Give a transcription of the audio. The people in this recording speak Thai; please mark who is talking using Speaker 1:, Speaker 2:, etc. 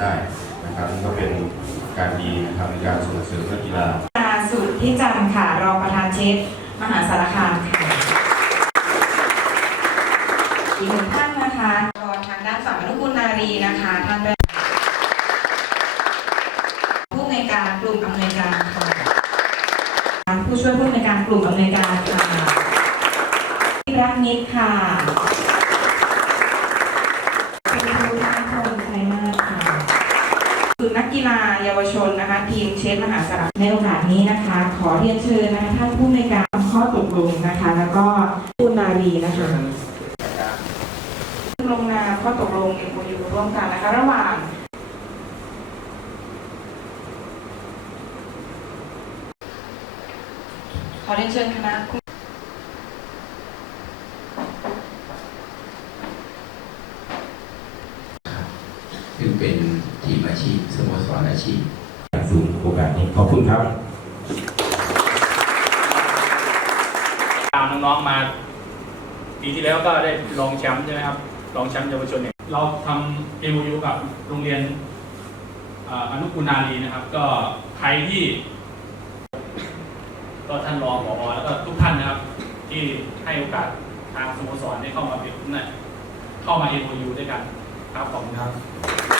Speaker 1: ได้นะครับนี่ก็เป็นการดีนะครับในการส่งเสริมนักกีฬา
Speaker 2: สุดที่จันทร์ค่ะรองประธานเชฟมหาสารคามค่ะอีกหนึ่งท่านนะคะรอทางด้านฝั่งอนุกูลนารีนะคะท่านเป็นผู้อำนการกลุ่มอำนวยการค่ะผู้ช่วยผู้อำนการกลุ่มอำนวยการค่ะที่รักนิดค่ะ เยาวชนนะคะทีมเชฟมหาสารในโอกาสนี้นะคะ ขอเรียนเชิญนะคะท่านผู้ในการข้อตกลงนะคะ แล้วก็ผู้นารีนะคะลงนามข้อตกลง MOU ร่วมกันนะคะ ระหว่างขอเรียนเชิญคณะ
Speaker 3: ซึ่งเป็นทีมอาชีพสโมสรอาชีพ
Speaker 4: อย่างสูงโอกาสนี้ขอบคุณครับ
Speaker 5: ตามน้องๆมาปีที่แล้วก็ได้รองแชมป์ใช่ไหมครับรองแชมป์เยาวชนเนี่ยเราทำ MOU กับโรงเรียนอ่าอนุกูลนารีนะครับ ก็ใครที่ ก็ท่านรองผอแล้วก็ทุกท่านนะครับ ที่ให้โอกาสทางสโมสรได้เข้ามาเป็นน่ะเข้ามา MOU ด้วยกัน ครับขอบคุณครับ